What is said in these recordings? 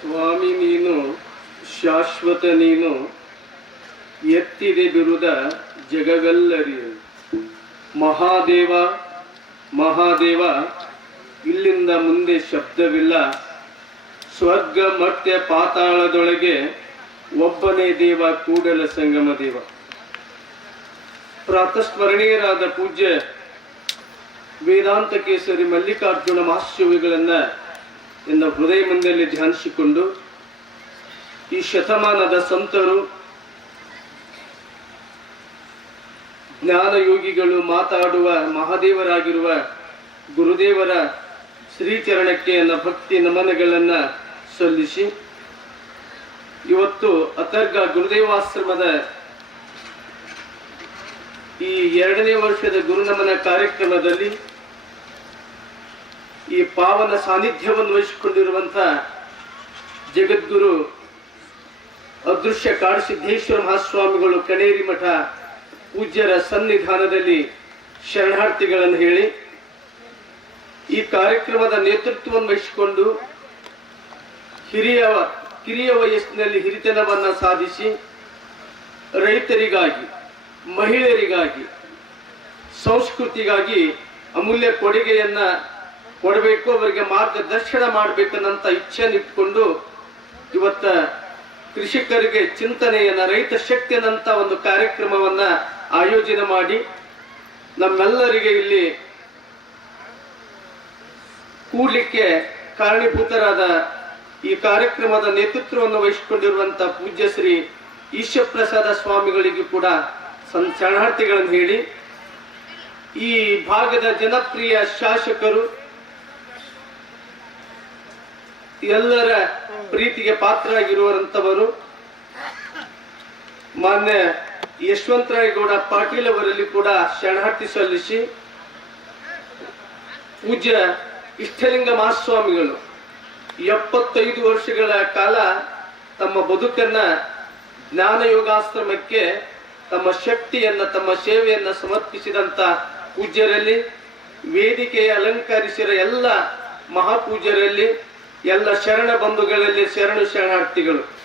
ಸ್ವಾಮಿ ನೀನು, ಶಾಶ್ವತ ನೀನು, ಎತ್ತಿದೆ ಬಿರುದ ಜಗವೆಲ್ಲರಿಯಲು ಮಹಾದೇವ ಮಹಾದೇವ, ಇಲ್ಲಿಂದ ಮುಂದೆ ಶಬ್ದವಿಲ್ಲ. ಸ್ವರ್ಗ ಮತ್ತೆ ಪಾತಾಳದೊಳಗೆ ಒಬ್ಬನೇ ದೇವ, ಕೂಡಲ ಸಂಗಮ ದೇವ. ಪ್ರಾತಸ್ಮರಣೀಯರಾದ ಪೂಜ್ಯ ವೇದಾಂತ ಕೇಸರಿ ಮಲ್ಲಿಕಾರ್ಜುನ ಮಹಾಶಿವಿಗಳನ್ನ ಎನ್ನ ಹೃದಯ ಮಂದಿಯಲ್ಲಿ ಧ್ಯಾನಿಸಿಕೊಂಡು ಈ ಶತಮಾನದ ಸಂತರು ಜ್ಞಾನ ಯೋಗಿಗಳು ಮಾತಾಡುವ ಮಹಾದೇವರಾಗಿರುವ ಗುರುದೇವರ ಶ್ರೀಚರಣಕ್ಕೆ ನನ್ನ ಭಕ್ತಿ ನಮನಗಳನ್ನು ಸಲ್ಲಿಸಿ, ಇವತ್ತು ಅತರ್ಗ ಗುರುದೇವಾಶ್ರಮದ ಈ ಎರಡನೇ ವರ್ಷದ ಗುರುನಮನ ಕಾರ್ಯಕ್ರಮದಲ್ಲಿ ಈ ಪಾವನ ಸಾನ್ನಿಧ್ಯವನ್ನು ವಹಿಸಿಕೊಂಡಿರುವಂತ ಜಗದ್ಗುರು ಅದೃಶ್ಯ ಕಾಡಸಿದ್ದೇಶ್ವರ ಮಹಾಸ್ವಾಮಿಗಳು ಕಣೇರಿ ಮಠ ಪೂಜ್ಯರ ಸನ್ನಿಧಾನದಲ್ಲಿ ಶರಣಾರ್ಥಿಗಳನ್ನು ಹೇಳಿ, ಈ ಕಾರ್ಯಕ್ರಮದ ನೇತೃತ್ವವನ್ನು ವಹಿಸಿಕೊಂಡು ಹಿರಿಯ, ಕಿರಿಯ ವಯಸ್ಸಿನಲ್ಲಿ ಹಿರಿತನವನ್ನ ಸಾಧಿಸಿ ರೈತರಿಗಾಗಿ, ಮಹಿಳೆಯರಿಗಾಗಿ, ಸಂಸ್ಕೃತಿಗಾಗಿ ಅಮೂಲ್ಯ ಕೊಡುಗೆಯನ್ನ ಕೊಡಬೇಕು, ಅವರಿಗೆ ಮಾರ್ಗದರ್ಶನ ಮಾಡಬೇಕನ್ನಂತ ಇಚ್ಛೆಯನ್ನು ಇಟ್ಕೊಂಡು ಇವತ್ತ ಕೃಷಿಕರಿಗೆ ಚಿಂತನೆಯನ್ನ, ರೈತ ಶಕ್ತಿಯನ್ನಂತ ಒಂದು ಕಾರ್ಯಕ್ರಮವನ್ನ ಆಯೋಜನೆ ಮಾಡಿ ನಮ್ಮೆಲ್ಲರಿಗೆ ಇಲ್ಲಿ ಕೂಡ್ಲಿಕ್ಕೆ ಕಾರಣೀಭೂತರಾದ ಈ ಕಾರ್ಯಕ್ರಮದ ನೇತೃತ್ವವನ್ನು ವಹಿಸಿಕೊಂಡಿರುವಂತ ಪೂಜ್ಯ ಶ್ರೀ ಈಶ್ವಪ್ರಸಾದ ಸ್ವಾಮಿಗಳಿಗೂ ಕೂಡ ಶರಣಾರ್ಥಿಗಳನ್ನು ಹೇಳಿ, ಈ ಭಾಗದ ಜನಪ್ರಿಯ ಶಾಸಕರು ಎಲ್ಲರ ಪ್ರೀತಿಗೆ ಪಾತ್ರರಾಗಿರುವಂತವರು ಮಾನ್ಯ ಯಶವಂತರಾಯಗೌಡ ಪಾಟೀಲ್ ಅವರಲ್ಲಿ ಕೂಡ ಶರಣಾರ್ಥಿ ಸಲ್ಲಿಸಿ ಪೂಜ್ಯ ಇಷ್ಟಲಿಂಗ ಮಹಾಸ್ವಾಮಿಗಳು ಎಪ್ಪತ್ತೈದು ವರ್ಷಗಳ ಕಾಲ ತಮ್ಮ ಬದುಕನ್ನ ಜ್ಞಾನ ಯೋಗಾಶ್ರಮಕ್ಕೆ ತಮ್ಮ ಶಕ್ತಿಯನ್ನ, ತಮ್ಮ ಸೇವೆಯನ್ನ ಸಮರ್ಪಿಸಿದಂತ ಪೂಜ್ಯರಲ್ಲಿ, ವೇದಿಕೆಯ ಅಲಂಕರಿಸಿದ ಎಲ್ಲ ಮಹಾಪೂಜ್ಯರಲ್ಲಿ ಎಲ್ಲ ಶರಣ ಬಂಧುಗಳಲ್ಲಿ ಶರಣು ಶರಣಾರ್ಥಿಗಳು.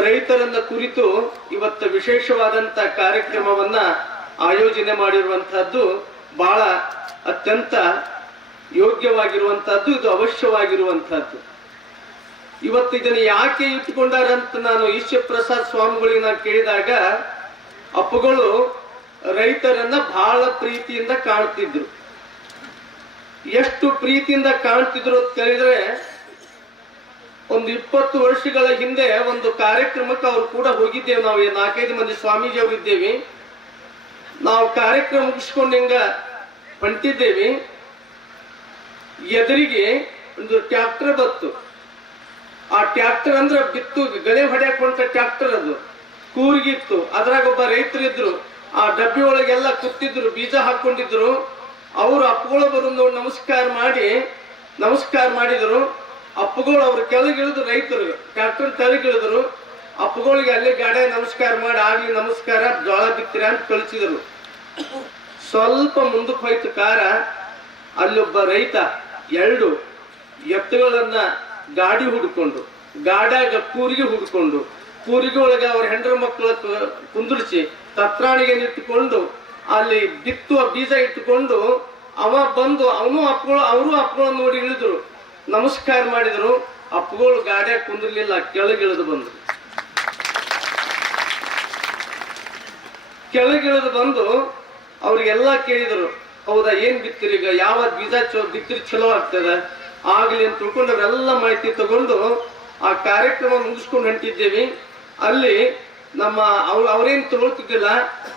ರೈತರನ್ನ ಕುರಿತು ಇವತ್ತು ವಿಶೇಷವಾದಂತ ಕಾರ್ಯಕ್ರಮವನ್ನ ಆಯೋಜನೆ ಮಾಡಿರುವಂತಹದ್ದು ಬಹಳ ಅತ್ಯಂತ ಯೋಗ್ಯವಾಗಿರುವಂತಹದ್ದು, ಇದು ಅವಶ್ಯವಾಗಿರುವಂತಹದ್ದು. ಇವತ್ತು ಇದನ್ನು ಯಾಕೆ ಇಟ್ಟುಕೊಂಡಾರಂತ ನಾನು ಈಶ್ವರ ಪ್ರಸಾದ್ ಸ್ವಾಮಿಗಳಿಗೆ ನಾನು ಕೇಳಿದಾಗ, ಅಪ್ಪಗಳು ರೈತರನ್ನ ಬಹಳ ಪ್ರೀತಿಯಿಂದ ಕಾಣ್ತಿದ್ರು. ಎಷ್ಟು ಪ್ರೀತಿಯಿಂದ ಕಾಣ್ತಿದ್ರು ಅಂತ ಕೇಳಿದ್ರೆ ಒಂದು ಇಪ್ಪತ್ತು ವರ್ಷಗಳ ಹಿಂದೆ ಒಂದು ಕಾರ್ಯಕ್ರಮಕ್ಕೆ ಅವ್ರು ಕೂಡ ಹೋಗಿದ್ದೇವೆ ನಾವು. ನಾಲ್ಕೈದು ಮಂದಿ ಸ್ವಾಮೀಜಿ ಅವರಿದ್ದೇವೆ ನಾವು ಕಾರ್ಯಕ್ರಮ ಮುಗಿಸ್ಕೊಂಡು ಹಿಂಗ ಹೊಂಟಿದ್ದೇವೆ. ಎದುರಿಗೆ ಒಂದು ಟ್ಯಾಕ್ಟರ್ ಬತ್ತು ಆ ಟ್ಯಾಕ್ಟರ್ ಅಂದ್ರೆ ಬಿತ್ತು, ಗಳೆ ಹೊಡೆಯಕೊಂಡ ಟ್ಯಾಕ್ಟರ್ ಅದು. ಕೂರ್ಗಿತ್ತು. ಅದ್ರಾಗ ಒಬ್ಬ ರೈತರು ಇದ್ರು ಆ ಡಬ್ಬಿ ಒಳಗೆಲ್ಲ ಕುತ್ತಿದ್ರು ಬೀಜ ಹಾಕೊಂಡಿದ್ರು. ಅವರು ಅಪ್ಪುಗಳ ಬರೋದು ನಮಸ್ಕಾರ ಮಾಡಿ, ನಮಸ್ಕಾರ ಮಾಡಿದರು. ಅಪ್ಪುಗಳು ಅವ್ರ ಕೆಳಗಿಳಿದ್ರು ರೈತರು, ಟ್ರ್ಯಾಕ್ಟರ್ ಕೆಳಗಿಳಿದ್ರು. ಅಪ್ಪಗಳಿಗೆ ಅಲ್ಲೇ ಗಾಡೆ ನಮಸ್ಕಾರ ಮಾಡಿ, ಆಗ್ಲಿ ನಮಸ್ಕಾರ ಜೋಳ ಬಿತ್ತಿರ ಅಂತ ಕಳಿಸಿದ್ರು. ಸ್ವಲ್ಪ ಮುಂದಕ್ಕೆ ಹೋಯ್ತು ಕಾರ, ಅಲ್ಲೊಬ್ಬ ರೈತ ಎರಡು ಎತ್ತುಗಳನ್ನ ಗಾಡಿ ಹುಡ್ಕೊಂಡು, ಗಾಡ್ಯಾಗ ಕೂರಿಗೆ ಹುಡ್ಕೊಂಡು ಕೂರಿಗೆ ಒಳಗೆ ಅವ್ರ ಹೆಂಡ್ರ ಮಕ್ಕಳ ಕುಂದಿರ್ಸಿ ತತ್ರಾಣಿಗೆ ನಿಂತುಕೊಂಡು ಅಲ್ಲಿ ಬಿತ್ತುವ ಬೀಜ ಇಟ್ಟುಕೊಂಡು ಅವ ಬಂದು ಅವನು ಅಪ್ಪಗಳು, ಅವರು ಅಪ್ಪಗಳು ನೋಡಿ ಇಳಿದ್ರು. ನಮಸ್ಕಾರ ಮಾಡಿದ್ರು. ಅಪ್ಪಗಳು ಗಾಡಿಯಾಗ ಕುಂದಿರ್ಲಿಲ್ಲ, ಕೆಳಗಿಳಿದು ಬಂದ್ರು. ಕೆಳಗಿಳಿದು ಬಂದು ಅವ್ರಿಗೆಲ್ಲ ಕೇಳಿದರು, ಹೌದಾ, ಏನ್ ಬಿತ್ತಿರಿ ಈಗ? ಯಾವ ಬೀಜ ಬಿತ್ತಿರಿ ಚಲೋ ಆಗ್ತದ? ಆಗ್ಲಿ ಅಂತ ತಿಳ್ಕೊಂಡು ಅವರೆಲ್ಲ ಮಾಹಿತಿ ತಗೊಂಡು ಆ ಕಾರ್ಯಕ್ರಮ ಮುಗಿಸ್ಕೊಂಡು ಹೊಂಟಿದ್ದೇವೆ. ಅಲ್ಲಿ ನಮ್ಮ ಅವ್ರು ಅವ್ರೇನ್ ತಗೊಳ್ತಿದ್ದಿಲ್ಲ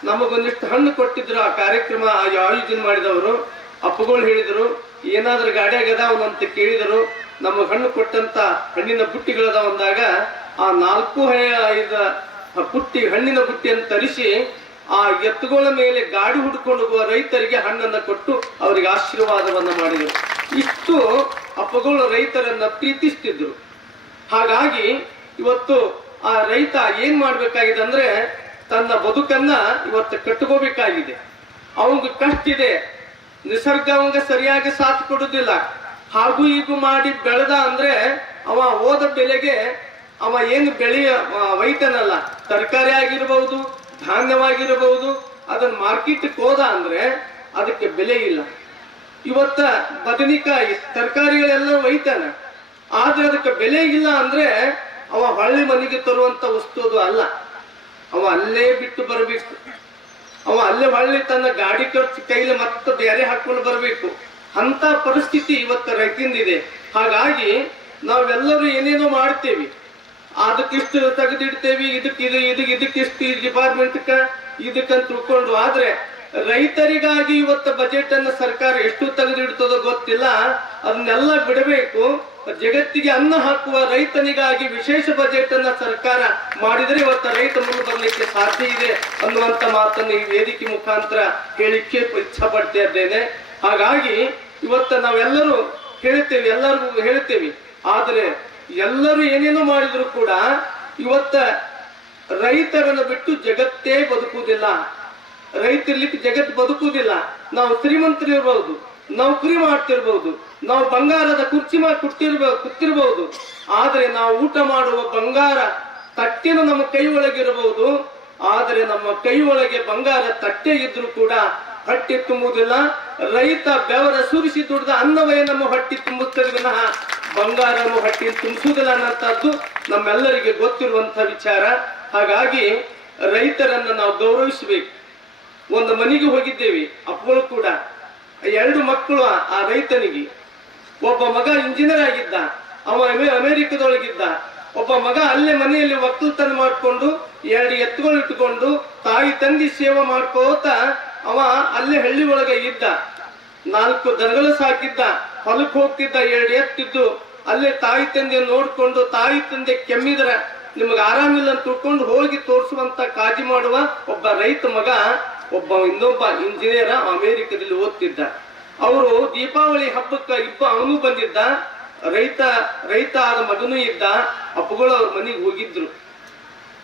ನಮಗೊಂದಿಷ್ಟು ಹಣ್ಣು ಕೊಟ್ಟಿದ್ರು ಆ ಕಾರ್ಯಕ್ರಮ ಆಯೋಜನ ಮಾಡಿದವರು. ಅಪ್ಪಗಳು ಹೇಳಿದರು, ಏನಾದ್ರೂ ಗಾಡಿಯಾಗ ಅಂತ ಕೇಳಿದರು. ನಮಗೆ ಹಣ್ಣು ಕೊಟ್ಟಂತ ಹಣ್ಣಿನ ಬುಟ್ಟಿಗಳದಾವ ಅಂದಾಗ, ಆ ನಾಲ್ಕು ಐದ ಬುಟ್ಟಿ ಹಣ್ಣಿನ ಬುಟ್ಟಿಯನ್ನು ತರಿಸಿ, ಆ ಎತ್ತುಗಳ ಮೇಲೆ ಗಾಡಿ ಹುಡ್ಕೊಂಡು ಹೋಗುವ ರೈತರಿಗೆ ಹಣ್ಣನ್ನ ಕೊಟ್ಟು ಅವರಿಗೆ ಆಶೀರ್ವಾದವನ್ನ ಮಾಡಿದರು. ಇಷ್ಟು ಅಪ್ಪಗಳು ರೈತರನ್ನ ಪ್ರೀತಿಸ್ತಿದ್ರು. ಹಾಗಾಗಿ ಇವತ್ತು ಆ ರೈತ ಏನ್ ಮಾಡ್ಬೇಕಾಗಿದೆ ಅಂದ್ರೆ ತನ್ನ ಬದುಕನ್ನ ಇವತ್ತು ಕಟ್ಕೋಬೇಕಾಗಿದೆ. ಅವಂಗ ಕಷ್ಟ ಇದೆ. ನಿಸರ್ಗ ಅವಂಗ ಸರಿಯಾಗಿ ಸಾಥ್ ಕೊಡುದಿಲ್ಲ. ಹಾಗೂ ಹೀಗೂ ಮಾಡಿ ಬೆಳೆದ ಅಂದ್ರೆ ಅವ ಹೋದ ಬೆಲೆಗೆ ಅವ ಏನು ಬೆಳೆಯ ವೈತನಲ್ಲ. ತರಕಾರಿ ಆಗಿರಬಹುದು ಧಾನ್ಯವಾಗಿರಬಹುದು ಅದನ್ನ ಮಾರ್ಕೆಟ್ ಹೋದ ಅಂದ್ರೆ ಅದಕ್ಕೆ ಬೆಲೆ ಇಲ್ಲ. ಇವತ್ತ ಬದನಿಕಾಯಿ, ತರಕಾರಿಗಳೆಲ್ಲ ವೈತನ. ಆದ್ರೆ ಅದಕ್ಕೆ ಬೆಲೆ ಇಲ್ಲ ಅಂದ್ರೆ ಅವ ಹೊಳ್ಳಿ ಮನೆಗೆ ತರುವಂತ ವಸ್ತು ಅದು ಅಲ್ಲ. ಅವ ಅಲ್ಲೇ ಬಿಟ್ಟು ಬರಬೇಕು. ಅವ ಅಲ್ಲೇ ಹೊಳ್ಳಿ ತನ್ನ ಗಾಡಿ ಖರ್ಚು ಕೈಲಿ ಮತ್ತೆ ಬೇರೆ ಹಾಕೊಂಡು ಬರಬೇಕು. ಅಂತ ಪರಿಸ್ಥಿತಿ ಇವತ್ತು ರೈತಿಂದಿದೆ ಹಾಗಾಗಿ ನಾವೆಲ್ಲರೂ ಏನೇನೋ ಮಾಡ್ತೇವಿ. ಅದಕ್ಕಿಷ್ಟು ತೆಗೆದಿಡ್ತೇವಿ, ಇದಕ್ಕೆ ಇದು ಇದಕ್ಕೆ ಇದಕ್ಕಿಷ್ಟು ಡಿಪಾರ್ಟ್ಮೆಂಟ್ಕ ಇದಕ್ಕಂತ ತಿಳ್ಕೊಂಡು ಆದ್ರೆ ರೈತರಿಗಾಗಿ ಇವತ್ತು ಬಜೆಟ್ ಅನ್ನ ಸರ್ಕಾರ ಎಷ್ಟು ತೆಗೆದಿಡ್ತದೋ ಗೊತ್ತಿಲ್ಲ. ಅದನ್ನೆಲ್ಲ ಬಿಡಬೇಕು. ಜಗತ್ತಿಗೆ ಅನ್ನ ಹಾಕುವ ರೈತನಿಗಾಗಿ ವಿಶೇಷ ಬಜೆಟ್ ಅನ್ನ ಸರ್ಕಾರ ಮಾಡಿದರೆ ಇವತ್ತು ರೈತ ಮುಂದೆ ಬರಲಿಕ್ಕೆ ಸಾಧ್ಯ ಇದೆ ಅನ್ನುವಂತ ಮಾತನ್ನು ಈ ವೇದಿಕೆ ಮುಖಾಂತರ ಹೇಳಿಕ್ಕೆ ಇಚ್ಛಾ ಪಡ್ತಾ ಇದ್ದೇನೆ ಹಾಗಾಗಿ ಇವತ್ತು ನಾವೆಲ್ಲರೂ ಹೇಳ್ತೇವೆ, ಎಲ್ಲರಿಗೂ ಹೇಳ್ತೇವೆ. ಆದರೆ ಎಲ್ಲರೂ ಏನೇನೋ ಮಾಡಿದ್ರು ಕೂಡ ಇವತ್ತ ರೈತರನ್ನು ಬಿಟ್ಟು ಜಗತ್ತೇ ಬದುಕುವುದಿಲ್ಲ. ರೈತರ್ಲಿಕ್ಕೆ ಜಗತ್ತು ಬದುಕುವುದಿಲ್ಲ. ನಾವು ಶ್ರೀಮಂತರು ಇರಬಹುದು ನೌಕರಿ ಮಾಡ್ತಿರ್ಬಹುದು ನಾವು ಬಂಗಾರದ ಕುರ್ಚಿ ಮಾಡಿ ಕುಟ್ಟಿರ್ಬ ಕುತ್ತಿರ್ಬಹುದು ಆದರೆ ನಾವು ಊಟ ಮಾಡುವ ಬಂಗಾರ ತಟ್ಟಿನ ನಮ್ಮ ಕೈ ಒಳಗಿರಬಹುದು ಆದರೆ ನಮ್ಮ ಕೈ ಒಳಗೆ ಬಂಗಾರ ತಟ್ಟೆ ಇದ್ರೂ ಕೂಡ ಹೊಟ್ಟೆ ತುಂಬುವುದಿಲ್ಲ. ರೈತ ಬೆವರ ಸುರಿಸಿ ದುಡಿದ ಅನ್ನವೇ ನಮ್ಮ ಹಟ್ಟಿ ತುಂಬುತ್ತದೆ ವಿನಃ. ಬಂಗಾರ ನಮ್ಮ ಹೊಟ್ಟೆ ತುಂಬಿಸುವುದಿಲ್ಲ ಅನ್ನೋಂಥದ್ದು ನಮ್ಮೆಲ್ಲರಿಗೆ ಗೊತ್ತಿರುವಂತ ವಿಚಾರ. ಹಾಗಾಗಿ ರೈತರನ್ನ ನಾವು ಗೌರವಿಸಬೇಕು. ಒಂದು ಮನೆಗೆ ಹೋಗಿದ್ದೇವೆ ಅಪ್ಪಗಳು ಕೂಡ. ಎರಡು ಮಕ್ಕಳು ಆ- ರೈತನಿಗೆ. ಒಬ್ಬ ಮಗ ಇಂಜಿನಿಯರ್ ಆಗಿದ್ದ, ಅವ ಅಮೆ- ಅಮೆರಿಕದೊಳಗಿದ್ದ. ಒಬ್ಬ ಮಗ ಅಲ್ಲೇ ಮನೆಯಲ್ಲಿ ಒಕ್ಕಲ್ತನ ಮಾಡ್ಕೊಂಡು, ಎರಡು ಎತ್ತುಗಳು ಇಟ್ಕೊಂಡು ತಾಯಿ ತಂದಿ ಸೇವೆ ಮಾಡ್ಕೋತ ಅವ ಅಲ್ಲೇ ಹಳ್ಳಿ ಒಳಗೆ ಇದ್ದ. ನಾಲ್ಕು ದನಗಳು ಸಾಕಿದ್ದ ಹೊಲಕ್ಕೆ ಹೋಗ್ತಿದ್ದ, ಎರಡು ಎತ್ತಿದ್ದು. ಅಲ್ಲೇ ತಾಯಿ ತಂದೆ ನೋಡ್ಕೊಂಡು, ತಾಯಿ ತಂದೆ ಕೆಮ್ಮಿದ್ರ, ನಿಮಗೆ ಆರಾಮಿಲ್ಲ ಅಂತ ತಿಳ್ಕೊಂಡು ಹೋಗಿ ತೋರಿಸುವಂತ ಕಾಜಿ ಮಾಡುವ ಒಬ್ಬ ರೈತ ಮಗ ಒಬ್ಬ ಇನ್ನೊಬ್ಬ ಇಂಜಿನಿಯರ್ ಅಮೆರಿಕದಲ್ಲಿ ಓದ್ತಿದ್ದ. ಅವರು ದೀಪಾವಳಿ ಹಬ್ಬಕ್ಕೆ ಇಬ್ಬ ಅವನು ಬಂದಿದ್ದ. ರೈತ ರೈತ ಆದ ಮಗನೂ ಇದ್ದ. ಅಪ್ಪುಗಳು ಅವ್ರ ಮನೆಗೆ ಹೋಗಿದ್ರು.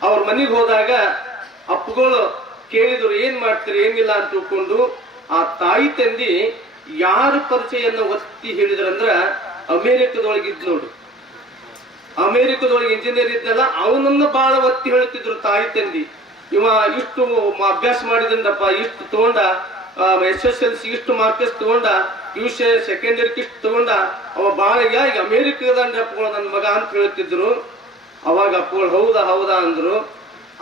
ಅವ್ರ ಮನೆಗೆ ಹೋದಾಗ ಅಪ್ಪುಗಳು ಕೇಳಿದ್ರು, ಏನ್ ಮಾಡ್ತಾರೆ? ಏನಿಲ್ಲ? ಅಂತ ತಿಳ್ಕೊಂಡು ಆ ತಾಯಿ ತಂದಿ ಯಾರ ಪರಿಚಯನ್ನ ಒತ್ತಿ ಹೇಳಿದ್ರಂದ್ರ ಅಮೇರಿಕದೊಳಗಿದ್ ನೋಡು. ಅಮೇರಿಕದೊಳಗೆ ಇಂಜಿನಿಯರ್ ಇದ್ದಲ್ಲ, ಅವನನ್ನ ಬಹಳ ಒತ್ತಿ ಹೇಳ್ತಿದ್ರು ತಾಯಿ ತಂದಿ. ಇವ ಇಷ್ಟು ಅಭ್ಯಾಸ ಮಾಡಿದ್ರಪ್ಪ ಇಷ್ಟು ತಗೊಂಡ ಎಸ್ ಎಸ್ ಎಲ್ ಸಿ ಇಷ್ಟು ಮಾರ್ಕ್ಸ್ ತಗೊಂಡ ಯು ಸಿ ಸೆಕೆಂಡರಿ ಇಷ್ಟು ತಗೊಂಡ, ಅವ ಬಹಳ ಈಗ ಅಮೇರಿಕದ ಅಪ್ಪಗಳು ನನ್ನ ಮಗ ಅಂತ ಹೇಳ್ತಿದ್ರು. ಅವಾಗ ಅಪ್ಪಗಳು ಹೌದಾ ಹೌದಾ ಅಂದ್ರು.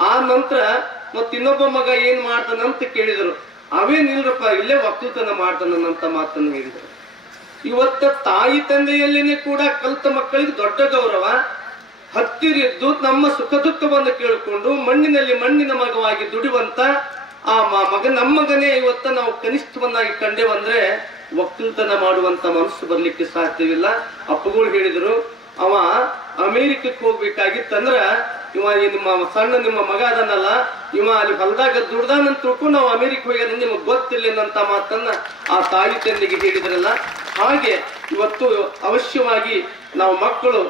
ಆ ನಂತರ ಮತ್ ಇನ್ನೊಬ್ಬ ಮಗ ಏನ್ ಮಾಡ್ತಾನಂತ ಕೇಳಿದ್ರು. ಅವೇನಿಲ್ರಪ್ಪ ಇಲ್ಲೇ ಒಕ್ಕಲ್ತನ ಮಾಡ್ತಾನಂತ ಮಾತನ್ನು ಹೇಳಿದ್ರು. ಇವತ್ತ ತಾಯಿ ತಂದೆಯಲ್ಲಿನೇ ಕೂಡ ಕಲಿತ ಮಕ್ಕಳಿಗೆ ದೊಡ್ಡ ಗೌರವ. ಹತ್ತಿರಿದ್ದು ನಮ್ಮ ಸುಖ ದುಃಖವನ್ನು ಕೇಳಿಕೊಂಡು ಮಣ್ಣಿನಲ್ಲಿ ಮಣ್ಣಿನ ಮಗವಾಗಿ ದುಡಿಯುವಂತ ಆ ಮಗ, ನಮ್ಮ ಮಗನೇ ಇವತ್ತ ನಾವು ಕನಿಷ್ಠವನ್ನಾಗಿ ಕಂಡೇವಂದ್ರೆ ಒಕ್ಕಲ್ತನ ಮಾಡುವಂತ ಮನಸ್ಸು ಬರ್ಲಿಕ್ಕೆ ಸಾಧ್ಯವಿಲ್ಲ. ಅಪ್ಪಗಳು ಹೇಳಿದ್ರು, ಅವ ಅಮೇರಿಕಕ್ಕೆ ಹೋಗ್ಬೇಕಾಗಿತ್ತಂದ್ರ ಇವ ನಿಮ್ಮ ಸಣ್ಣ ನಿಮ್ಮ ಮಗ ಅದನ್ನಲ್ಲ, ಇವ ಅಲ್ಲಿ ಹೊಲದಾಗ ದುಡ್ದಾನಂತ ತಿಳ್ಕೊಂಡು ನಾವು ಅಮೇರಿಕ ಹೋಗ್ಯಾನ ನಿಮಗೆ ಗೊತ್ತಿಲ್ಲ ಮಾತನ್ನ ಆ ತಾಯಿ ತಂದೆಗೆ ಹೇಳಿದ್ರಲ್ಲ. ಹಾಗೆ ಇವತ್ತು ಅವಶ್ಯವಾಗಿ ನಾವು ಮಕ್ಕಳು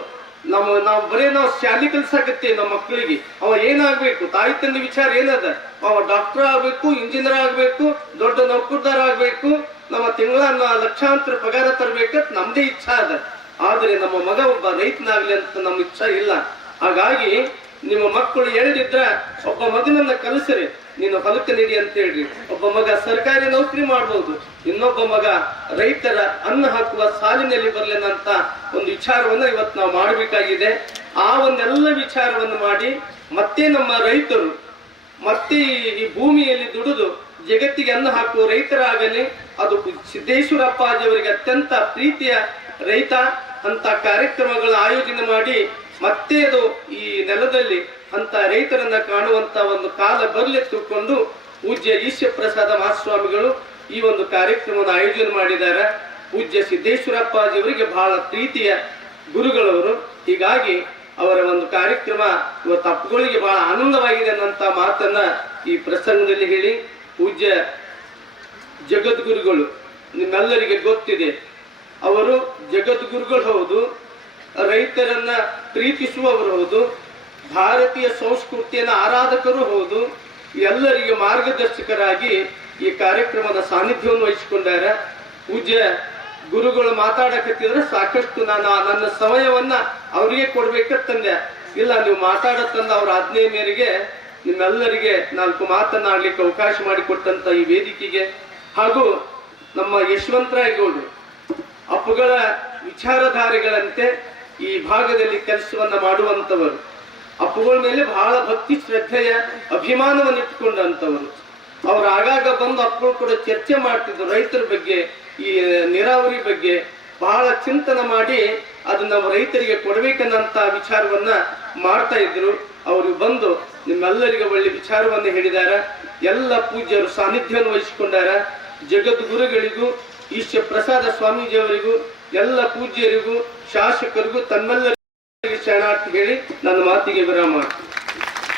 ನಮ್ಮ, ನಾವು ಬರೀ ನಾವು ಶಾಲೆ ಕಲ್ಸಾಕತ್ತೀವಿ ನಮ್ಮ ಮಕ್ಕಳಿಗೆ ಅವ ಏನಾಗ್ಬೇಕು? ತಾಯಿ ತಂದೆ ವಿಚಾರ ಏನದ? ಅವ ಡಾಕ್ಟರ್ ಆಗ್ಬೇಕು ಇಂಜಿನಿಯರ್ ಆಗ್ಬೇಕು, ದೊಡ್ಡ ನೌಕರದಾರ ಆಗ್ಬೇಕು, ನಮ್ಮ ತಿಂಗಳ ಲಕ್ಷಾಂತರ ಪಗಾರ ತರ್ಬೇಕಂತ ನಮ್ದೇ ಇಚ್ಛಾ ಅದ. ಆದ್ರೆ ನಮ್ಮ ಮಗ ಒಬ್ಬ ರೈತನಾಗ್ಲಿ ಅಂತ ನಮ್ಮ ಇಚ್ಛಾ ಇಲ್ಲ. ಹಾಗಾಗಿ ನಿಮ್ಮ ಮಕ್ಕಳು ಎಳೆದಿದ್ರ, ಒಬ್ಬ ಮಗನನ್ನ ಕಲಿಸ್ರಿ. ನೀನು ಹೊಲಕ್ಕೆ ನೀಡಿ ಅಂತ ಹೇಳ್ರಿ. ಒಬ್ಬ ಮಗ ಸರ್ಕಾರಿ ನೌಕರಿ ಮಾಡ್ಬೋದು. ಇನ್ನೊಬ್ಬ ಮಗ ರೈತರ ಅನ್ನ ಹಾಕುವ ಸಾಲಿನಲ್ಲಿ ಬರಲೇನಂತ ಒಂದು ವಿಚಾರವನ್ನ ಇವತ್ತು ನಾವು ಮಾಡಬೇಕಾಗಿದೆ. ಆ ಒಂದೆಲ್ಲ ವಿಚಾರವನ್ನು ಮಾಡಿ ಮತ್ತೆ ನಮ್ಮ ರೈತರು ಮತ್ತೆ ಈ- ಭೂಮಿಯಲ್ಲಿ ದುಡಿದು ಜಗತ್ತಿಗೆ ಅನ್ನ ಹಾಕುವ ರೈತರಾಗಲಿ, ಅದು ಸಿದ್ದೇಶ್ವರಪ್ಪಾಜಿಯವರಿಗೆ ಅತ್ಯಂತ ಪ್ರೀತಿಯ ರೈತ ಅಂತ ಕಾರ್ಯಕ್ರಮಗಳ ಆಯೋಜನೆ ಮಾಡಿ ಮತ್ತೆ ಅದು ಈ ನೆಲದಲ್ಲಿ ಅಂತ ರೈತರನ್ನ ಕಾಣುವಂತ ಒಂದು ಕಾಲ ಬರ್ಲಿ ತಿಳ್ಕೊಂಡು ಪೂಜ್ಯ ಈಶ್ವ ಪ್ರಸಾದ ಮಹಾಸ್ವಾಮಿಗಳು ಈ ಒಂದು ಕಾರ್ಯಕ್ರಮವನ್ನು ಆಯೋಜನೆ ಮಾಡಿದ್ದಾರೆ. ಪೂಜ್ಯ ಸಿದ್ದೇಶ್ವರಪ್ಪಾಜಿಯವರಿಗೆ ಬಹಳ ಪ್ರೀತಿಯ ಗುರುಗಳವರು. ಹೀಗಾಗಿ ಅವರ ಒಂದು ಕಾರ್ಯಕ್ರಮ ಇವತ್ತು ಅಪ್ಪುಗಳಿಗೆ ಬಹಳ ಆನಂದವಾಗಿದೆ ಅನ್ನಂತ ಮಾತನ್ನ ಈ ಪ್ರಸಂಗದಲ್ಲಿ ಹೇಳಿ ಪೂಜ್ಯ ಜಗದ್ಗುರುಗಳು, ನಿಮ್ಮೆಲ್ಲರಿಗೆ ಗೊತ್ತಿದೆ. ಅವರು ಜಗದ್ಗುರುಗಳು ಹೌದು, ರೈತರನ್ನ ಪ್ರೀತಿಸುವವರು ಹೌದು ಭಾರತೀಯ ಸಂಸ್ಕೃತಿಯನ್ನು ಆರಾಧಕರು ಹೌದು, ಎಲ್ಲರಿಗೆ ಮಾರ್ಗದರ್ಶಕರಾಗಿ ಈ ಕಾರ್ಯಕ್ರಮದ ಸಾನ್ನಿಧ್ಯವನ್ನು ವಹಿಸಿಕೊಂಡಾರ ಪೂಜ್ಯ ಗುರುಗಳು ಮಾತಾಡಕತ್ತಿದ್ರೆ ಸಾಕಷ್ಟು ನಾನು ನನ್ನ ಸಮಯವನ್ನ ಅವರಿಗೆ ಕೊಡ್ಬೇಕಂತಂದೆ. ಇಲ್ಲ, ನೀವು ಮಾತಾಡತ್ತಂದ ಅವ್ರ ಆಜ್ಞೆ ಮೇರೆಗೆ ನಿಮ್ಮೆಲ್ಲರಿಗೆ ನಾಲ್ಕು ಮಾತನಾಡ್ಲಿಕ್ಕೆ ಅವಕಾಶ ಮಾಡಿಕೊಟ್ಟಂತ ಈ ವೇದಿಕೆಗೆ. ಹಾಗೂ ನಮ್ಮ ಯಶವಂತರಾಯಗೌಡರು, ಅಪ್ಪುಗಳ ವಿಚಾರಧಾರೆಗಳಂತೆ ಈ ಭಾಗದಲ್ಲಿ ಕೆಲಸವನ್ನ ಮಾಡುವಂತವರು ಅಪ್ಪುಗಳ ಮೇಲೆ ಬಹಳ ಭಕ್ತಿ ಶ್ರದ್ಧೆಯ ಅಭಿಮಾನವನ್ನು ಇಟ್ಟುಕೊಂಡಂತವರು ಅವ್ರು ಆಗಾಗ ಬಂದು ಅಪ್ಪುಗಳು ಕೂಡ ಚರ್ಚೆ ಮಾಡ್ತಿದ್ರು ರೈತರ ಬಗ್ಗೆ, ಈ ನೀರಾವರಿ ಬಗ್ಗೆ ಬಹಳ ಚಿಂತನೆ ಮಾಡಿ ಅದನ್ನ ರೈತರಿಗೆ ಕೊಡಬೇಕನ್ನಂತ ವಿಚಾರವನ್ನ ಮಾಡ್ತಾ ಇದ್ರು. ಅವರು ಬಂದು ನಿಮ್ಮೆಲ್ಲರಿಗೆ ಒಳ್ಳೆ ವಿಚಾರವನ್ನ ಹೇಳಿದಾರ. ಎಲ್ಲ ಪೂಜ್ಯರು ಸಾನ್ನಿಧ್ಯವನ್ನು ವಹಿಸಿಕೊಂಡಾರ. ಜಗದ್ಗುರುಗಳಿಗೂ ಈಶ್ವ ಪ್ರಸಾದ ಸ್ವಾಮೀಜಿಯವರಿಗೂ, ಎಲ್ಲ ಪೂಜ್ಯರಿಗೂ, ಶಾಸಕರಿಗೂ ತನ್ನೆಲ್ಲರಿಗೂ ಶರಣಾರ್ಥಿ ಹೇಳಿ ನನ್ನ ಮಾತಿಗೆ ವಿರಾಮ